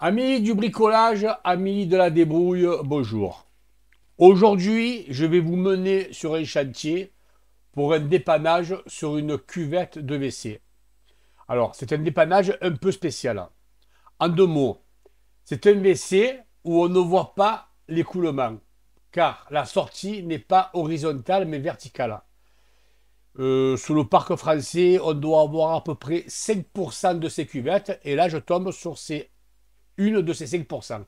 Amis du bricolage, amis de la débrouille, bonjour. Aujourd'hui, je vais vous mener sur un chantier pour un dépannage sur une cuvette de WC. Alors, c'est un dépannage un peu spécial. En deux mots, c'est un WC où on ne voit pas l'écoulement, car la sortie n'est pas horizontale mais verticale. Sous le parc français, on doit avoir à peu près 5% de ces cuvettes, et là je tombe sur une de ces 5%.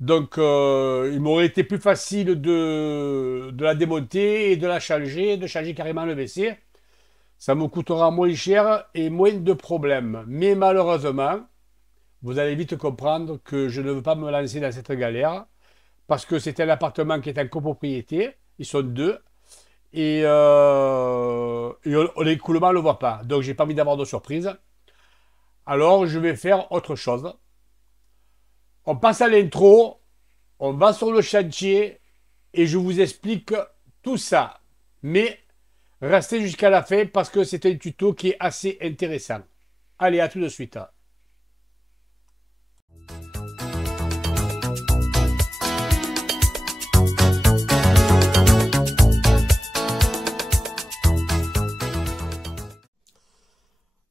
Donc il m'aurait été plus facile de la démonter et de la changer, de changer carrément le WC. Ça me coûtera moins cher et moins de problèmes. Mais malheureusement, vous allez vite comprendre que je ne veux pas me lancer dans cette galère, parce que c'est un appartement qui est en copropriété, ils sont deux, et l'écoulement ne le voit pas. Donc j'ai pas envie d'avoir de surprise. Alors je vais faire autre chose. On passe à l'intro, on va sur le chantier et je vous explique tout ça. Mais restez jusqu'à la fin parce que c'est un tuto qui est assez intéressant. Allez, à tout de suite.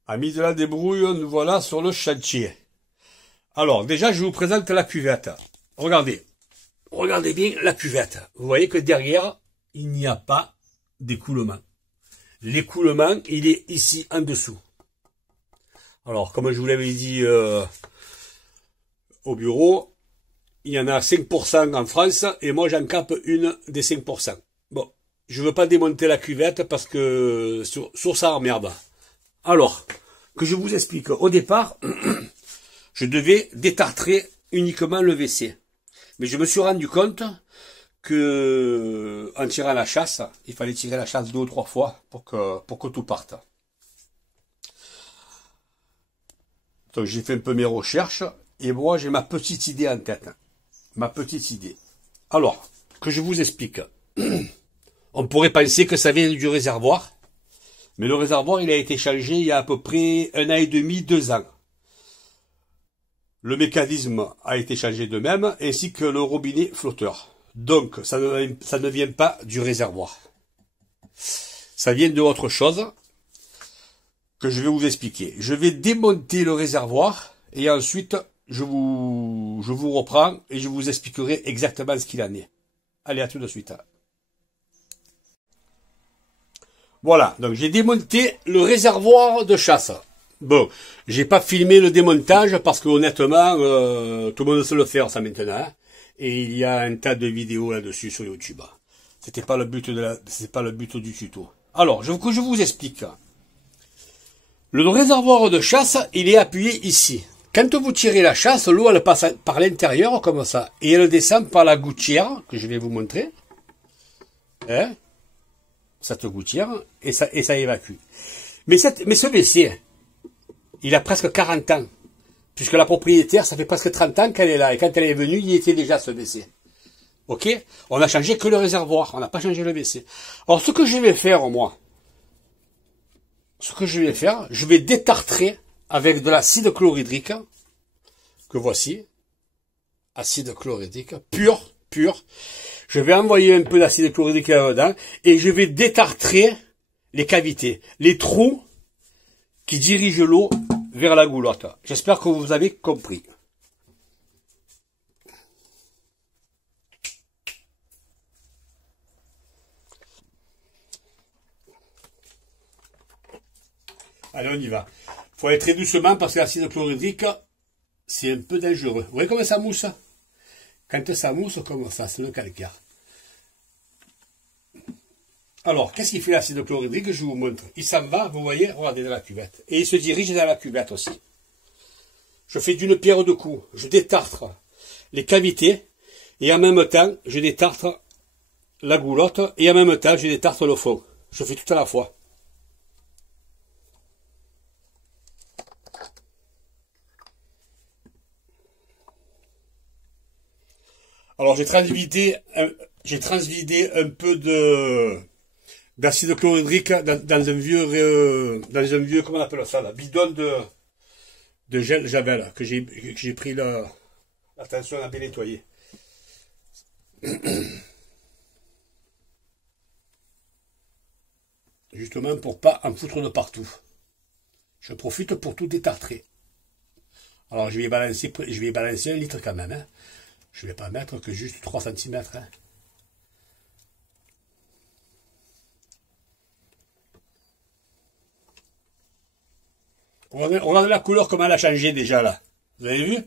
Amis de la débrouille, nous voilà sur le chantier. Alors, déjà, je vous présente la cuvette. Regardez. Regardez bien la cuvette. Vous voyez que derrière, il n'y a pas d'écoulement. L'écoulement, il est ici en dessous. Alors, comme je vous l'avais dit au bureau, il y en a 5% en France et moi, j'en capte une des 5%. Bon, je ne veux pas démonter la cuvette parce que sur ça emmerde. Alors, que je vous explique. Au départ, je devais détartrer uniquement le WC. Mais je me suis rendu compte que, en tirant la chasse, il fallait tirer la chasse 2 ou 3 fois pour que tout parte. Donc j'ai fait un peu mes recherches et moi j'ai ma petite idée en tête. Ma petite idée. Alors, que je vous explique. On pourrait penser que ça vient du réservoir. Mais le réservoir, il a été changé il y a à peu près 1 an et demi, 2 ans. Le mécanisme a été changé de même, ainsi que le robinet flotteur. Donc, ça ne vient pas du réservoir. Ça vient de autre chose que je vais vous expliquer. Je vais démonter le réservoir et ensuite, je vous reprends et je vous expliquerai exactement ce qu'il en est. Allez, à tout de suite. Voilà, donc j'ai démonté le réservoir de chasse. Bon, j'ai pas filmé le démontage parce que honnêtement, tout le monde sait le faire ça maintenant. Hein, et il y a un tas de vidéos là-dessus sur YouTube. C'est pas le but du tuto. Alors, que je vous explique. Le réservoir de chasse, il est appuyé ici. Quand vous tirez la chasse, l'eau elle passe par l'intérieur comme ça et elle descend par la gouttière que je vais vous montrer. Hein? Cette gouttière et ça évacue. Mais ce WC, il a presque 40 ans. Puisque la propriétaire, ça fait presque 30 ans qu'elle est là. Et quand elle est venue, il était déjà ce WC. Ok? On n'a changé que le réservoir. On n'a pas changé le WC. Alors, ce que je vais faire, moi, je vais détartrer avec de l'acide chlorhydrique, que voici. Acide chlorhydrique, pur. Je vais envoyer un peu d'acide chlorhydrique là-dedans et je vais détartrer les cavités, les trous qui dirigent l'eau vers la goulotte. J'espère que vous avez compris. Allez, on y va. Faut aller très doucement parce que l'acide chlorhydrique, c'est un peu dangereux. Vous voyez comment ça mousse? Quand ça mousse comme ça, c'est le calcaire. Alors, qu'est-ce qu'il fait l'acide chlorhydrique? Je vous montre. Il s'en va, vous voyez, regardez dans la cuvette. Et il se dirige dans la cuvette aussi. Je fais d'une pierre deux coups. Je détartre les cavités et en même temps, je détartre la goulotte et en même temps, je détartre le fond. Je fais tout à la fois. Alors, j'ai transvidé un peu d'acide chlorhydrique dans un vieux, comment on appelle ça, là, bidon de gel Javel que j'ai pris attention à bien nettoyer. Justement pour pas en foutre de partout. Je profite pour tout détartrer. Alors je vais balancer 1 litre quand même. Hein. Je vais pas mettre que juste 3 cm. Hein. Regardez la couleur comment elle a changé déjà là. Vous avez vu?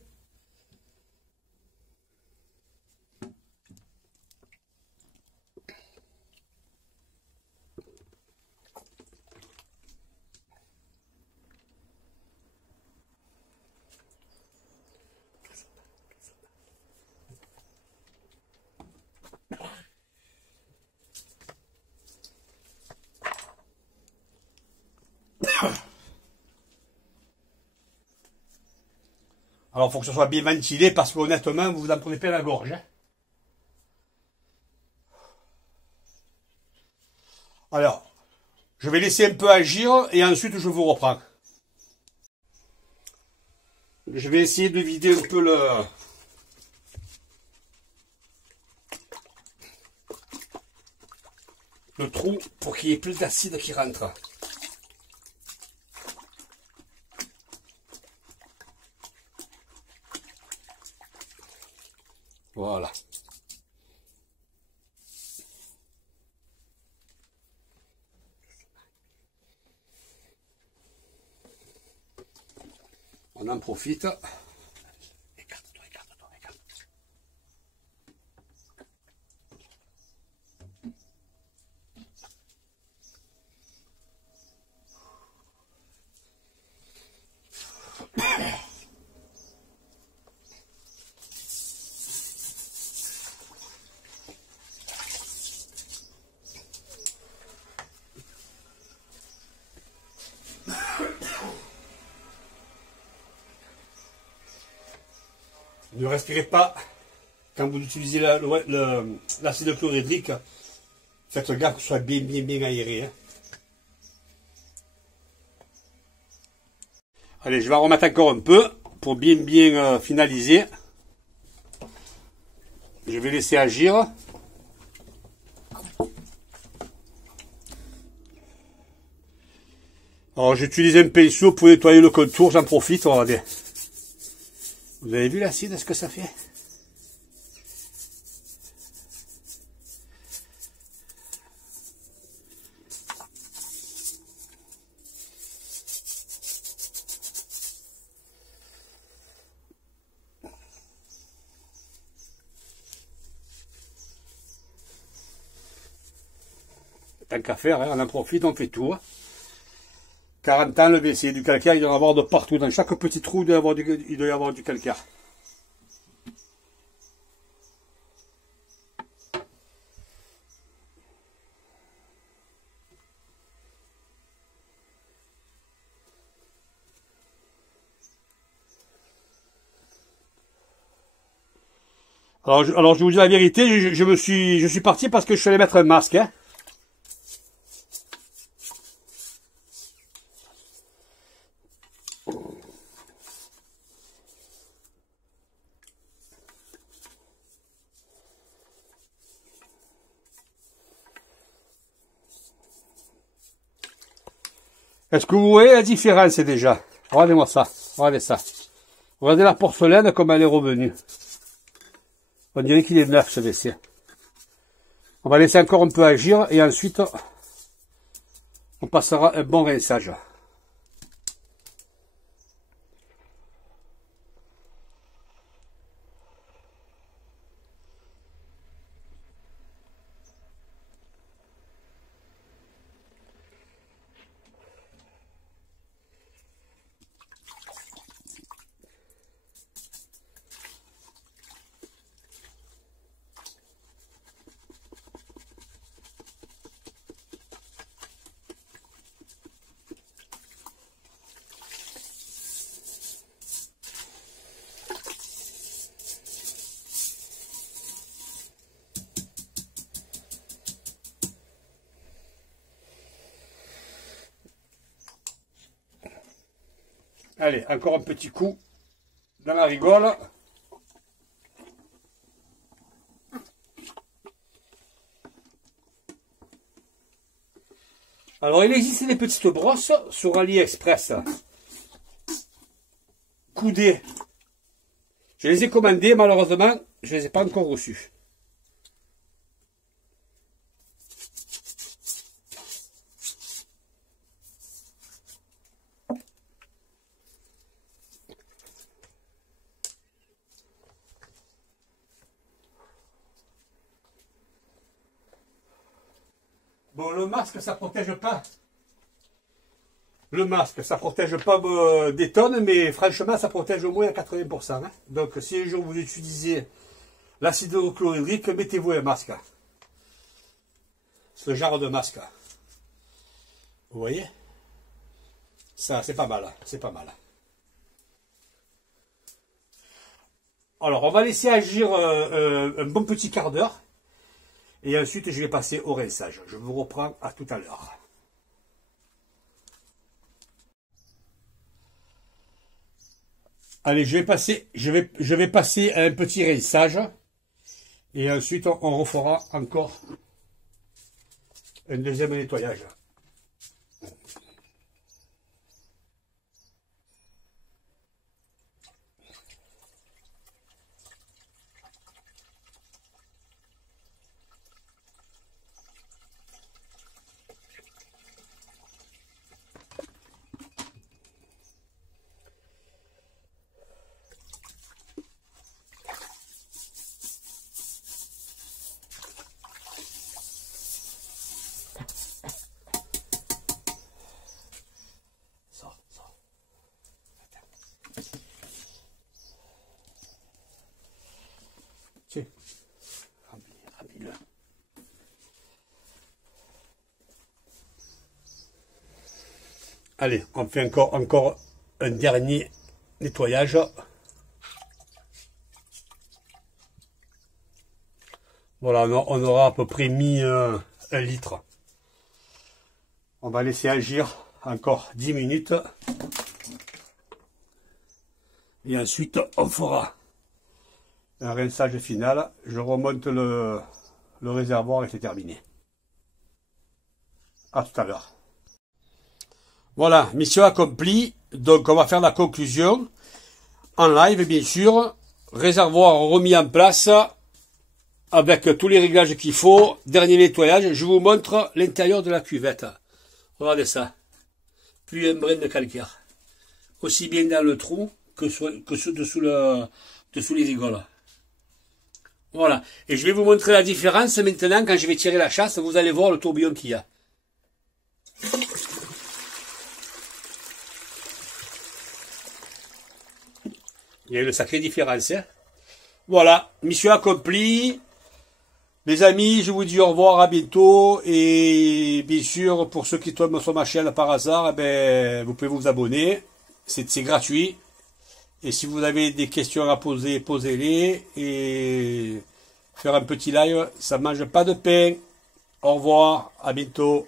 Alors, il faut que ce soit bien ventilé parce qu'honnêtement, vous vous en prenez plein la gorge. Hein. Alors, je vais laisser un peu agir et ensuite je vous reprends. Je vais essayer de vider un peu le trou pour qu'il y ait plus d'acide qui rentre. Voilà. On en profite. Écarte-toi, écarte-toi, écarte-toi. Ne respirez pas quand vous utilisez l'acide chlorhydrique. Faites gaffe que ce soit bien aéré. Hein. Allez, je vais en remettre encore un peu pour bien finaliser. Je vais laisser agir. Alors j'utilise un pinceau pour nettoyer le contour, j'en profite, regardez. Vous avez vu l'acide, ce que ça fait? Tant qu'à faire, hein, on en profite, on fait tout. 40 ans le WC, du calcaire, il doit y en avoir de partout. Dans chaque petit trou, il doit y avoir du calcaire. Alors je vous dis la vérité, je suis parti parce que je suis allé mettre un masque. Hein. Est-ce que vous voyez la différence déjà? Regardez-moi ça, regardez ça. Regardez la porcelaine comme elle est revenue. On dirait qu'il est neuf ce WC. On va laisser encore un peu agir et ensuite on passera un bon rinçage. Allez, encore un petit coup dans la rigole. Alors, il existe des petites brosses sur AliExpress. Coudées. Je les ai commandées, malheureusement, je ne les ai pas encore reçues. Bon, le masque, ça protège pas. Le masque, ça protège pas des tonnes, mais franchement, ça protège au moins à 80%. Hein. Donc, si un jour vous utilisez l'acide hydrochlorhydrique, mettez-vous un masque. Ce genre de masque. Vous voyez? Ça, c'est pas mal. C'est pas mal. Alors, on va laisser agir un bon petit quart d'heure. Et ensuite, je vais passer au rinçage. Je vous reprends à tout à l'heure. Allez, je vais passer à un petit rinçage. Et ensuite, on refera encore un deuxième nettoyage. Remplis-le. Allez, on fait encore un dernier nettoyage. Voilà, on aura à peu près mis 1 litre. On va laisser agir encore 10 minutes. Et ensuite, on fera un rinçage final. Je remonte le réservoir et c'est terminé. À tout à l'heure. Voilà, mission accomplie. Donc, on va faire la conclusion. En live, bien sûr. Réservoir remis en place. Avec tous les réglages qu'il faut. Dernier nettoyage. Je vous montre l'intérieur de la cuvette. Regardez ça. Plus un brin de calcaire. Aussi bien dans le trou que dessous les rigoles. Voilà. Et je vais vous montrer la différence maintenant quand je vais tirer la chasse. Vous allez voir le tourbillon qu'il y a. Il y a une sacrée différence. Hein. Voilà. Mission accomplie. Les amis, je vous dis au revoir, à bientôt. Et bien sûr, pour ceux qui tombent sur ma chaîne par hasard, vous pouvez vous abonner. C'est gratuit. Et si vous avez des questions à poser, posez-les. Et faire un petit live, ça ne mange pas de pain. Au revoir, à bientôt.